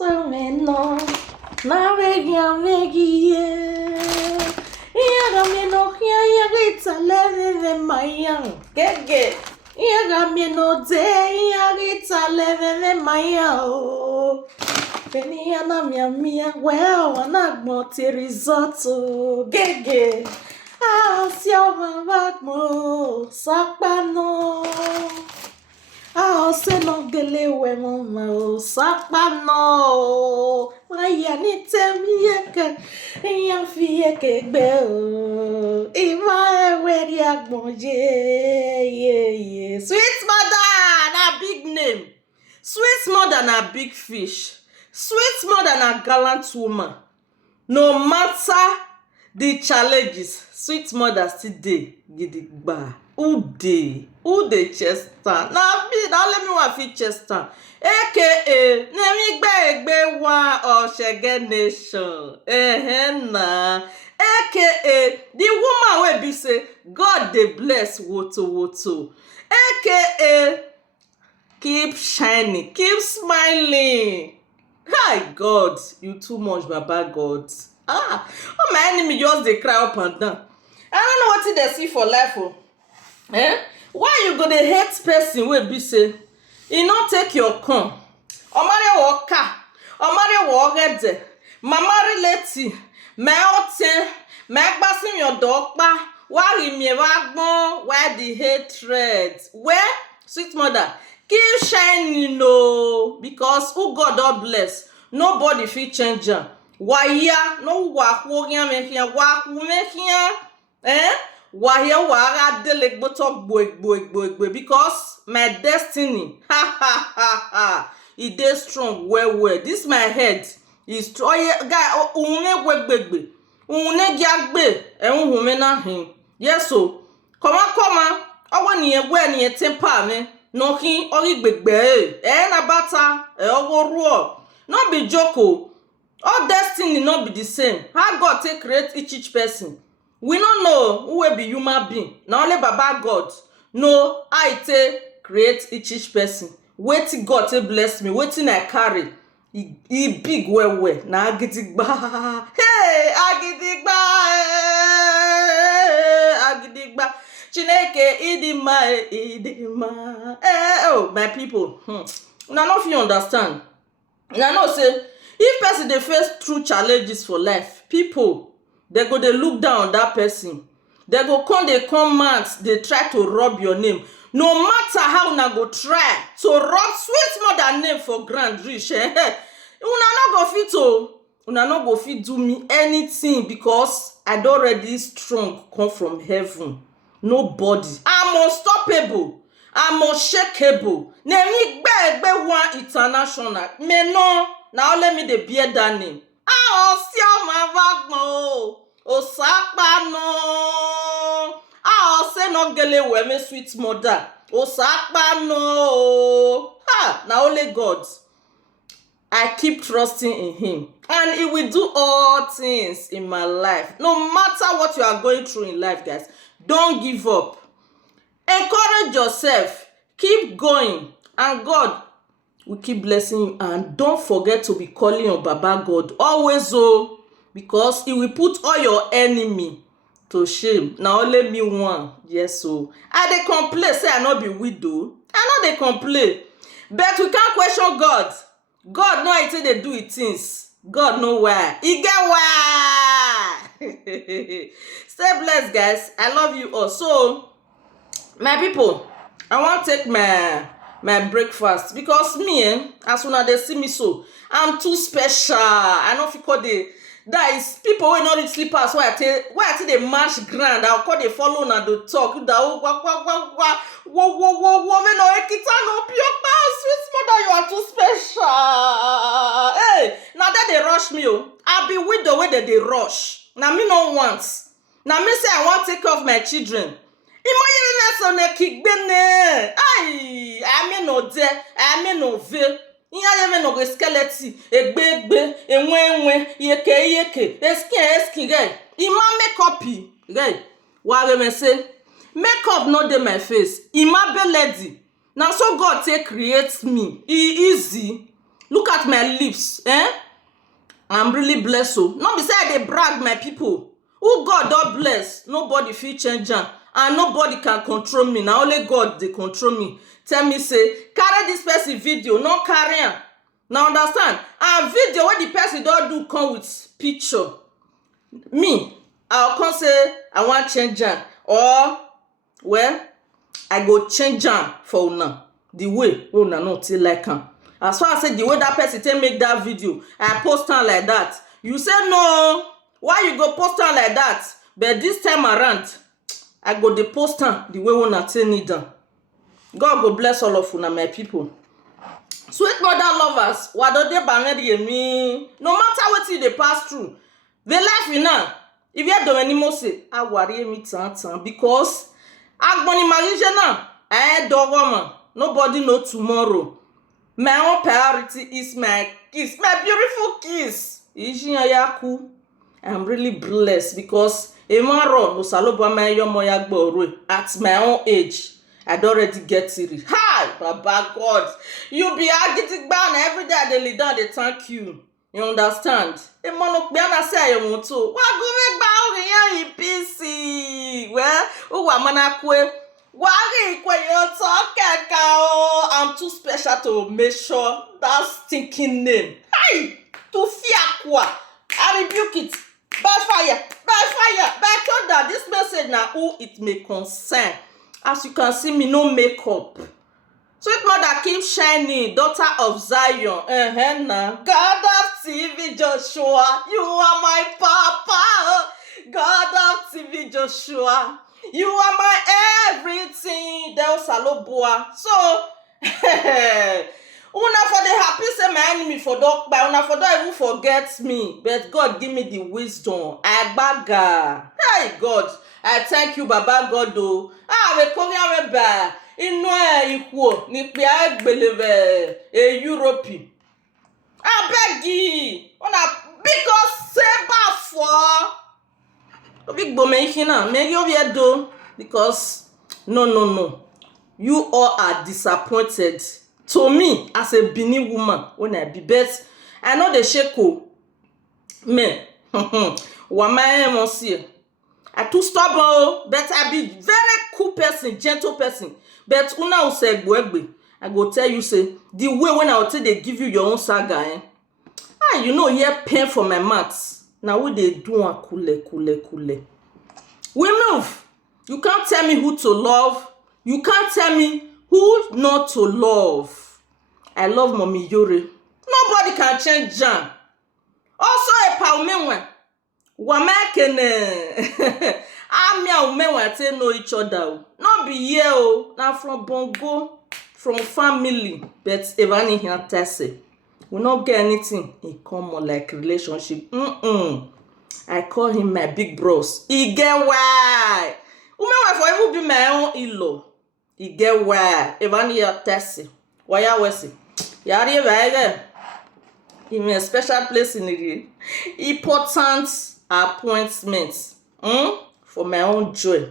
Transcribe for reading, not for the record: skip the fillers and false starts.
Meno, navegia, iagameno, iagatsa leve mayang, gege, iagameno de, iagatsa leve mayao. Peniana mia, well, anagmoti risotto, gege, ah, siamo vagmo, sapano. Ah, se no gele we mama sapano. Maya ni temieke. Iya fieke gbe o. Ima we ri agbonje. Yeah. Sweet mother na big name. Sweet mother na big fish. Sweet mother na gallant woman. No matter the challenges, sweet mother still dey gidigba. Who dey Chester? Na me, na only me wan fit Chester. AKA Nemi Gbe one Oshege Nation. Na. AKA the woman wey be say God dey bless woto. AKA keep shining, keep smiling. Hi God, you too much, Baba God. All my enemy just dey cry up and down. I don't know wetin dey see for life o. Why you go dey hate person wey be say e no take your corn? Omare wo ka, omare wo gede, mamari leti, me otin, me gbasi mi odo pa, wari mi wa gbon, why the hatred? Where sweet mother, keep shining no, because who God don bless, nobody fit change am. Waya no wa wo yan me here, wa ku me here. Wahia wara dele gboto gbo because my destiny e dey strong well. This my head is strong. Guy unne gbegbegbe unne giagbe ehun me na hin. Yes o. Come owo ni egwe ni temper me no kin ori gbegbe na bata owo ruo. No be joke o. All destiny no be the same. How God take create each person? We no know who will be human being. Na only Baba God know how e take create each person. Wetin God take bless me, wetin I carry, e big well. Na agidigba. Hey, agidigba. Agidigba. Chineke idima. Oh, my people. Una no fit understand. Una know say if person dey face true challenges for life, people they go dey look down on that person. They go come out, they try to rub your name. No matter how una go try to rub sweet mother name for ground reach, una no go fit do me anything because I don already strong come from heaven. Nobody. I'm unstoppable. I'm unshakable. Nemi Gbe one international. Me no, na only me dey bear that name. Osapano. Say no gele we me sweet mother. Osapano. Now only God. I keep trusting in him. And he will do all things in my life. No matter what you are going through in life, guys, don't give up. Encourage yourself. Keep going. And God will keep blessing you. And don't forget to be calling on Baba God. Always so. Because he will put all your enemy to shame. Now only me one. Yes, so I dey complain say I no be widow. I no dey complain. But we can't question God. God know how they do it things. God know why. He get why. Stay blessed, guys. I love you all. So, my people, I want to take my breakfast because me, as soon as they see me so, I'm too special. I know if you call the that is people wey no reach slippers why I take dey march ground. I'll call they follow na the talk that me no ekita no piopa sweet mother you are too special. Hey, now that they rush me I be with the way that they rush. Now me no want. Now me say I want take care of my children. I me no de, I me no ve. Iya yeme no go skeleton egbe enwe yeke eskin guy ima makeup guy wa me say makeup no dey my face ima be lady. Now so God take create me e easy Look at my lips, eh? I'm really blessed. So, not be say I dey brag my people. Who God don bless, nobody fit change am, and nobody can control me. Na only God dey control me. Tell me say, carry this person video, not carry am. Now understand? And video wey the person don do come with picture. Me, I'll come say I want change am, or well, I go change am for una the way una no take like am. As far as say the way that person take make that video, I post am like that. You say no, why you go post am like that? But this time around, I go dey post am the way una take need am. God go bless all of una, my people. Sweet mother lovers, wadode banedi me. No matter what you dey pass through, the life you know. If you don't anymore say, I worry me tan because agboni marriage now. Woman. Nobody know tomorrow. My own priority is my kiss, my beautiful kiss. I'm really blessed because at my own age, I'd already get it. Hi, Baba God. You be getting down every day. They lead down, they thank you. You understand? Say I want to. What go make ba PC? Well, I'm too special to make sure that stinking name. Hey, to fear I rebuke it. By fire, by fire, by thunder. This message now who it may concern. As you can see, me no makeup. Sweet mother keep shining, daughter of Zion. God of TV Joshua, you are my papa. God of TV Joshua, you are my everything. Del Saloboa. So, una for the happy say my enemy for dog by una for don't even forget me. But God give me the wisdom. I baga. Hey God, I thank you, Baba God. Oh, we come here ba. Inú ikwo ni pe agbeleve Europe. Abegi, una because say ba for. Big bomehina, me yo be do because no. You all are disappointed. To me, as a Benin woman, when I be bet, I know the sheko. Me, wamae monsieur. I too stubborn, but I be very cool person, gentle person. But una will say, I go tell you, say, the way when I will tell they give you your own saga, eh? You know, here pain for my maths. Now, what they do, kule. We move. You can't tell me who to love. You can't tell me who not to love. I love Mommy Yore. Nobody can change Jan. Also, a paumenwe. Wamakene. Amia umewa te know each other. Not be here, now from Bongo, from family. But Evani here tese. We not get anything in common like relationship. I call him my big bros. He get why. Umewa for even be my own in-law. He get why. Evani here tese. Why ya wesi? Yari eva. In a special place in the important appointments for my own joy.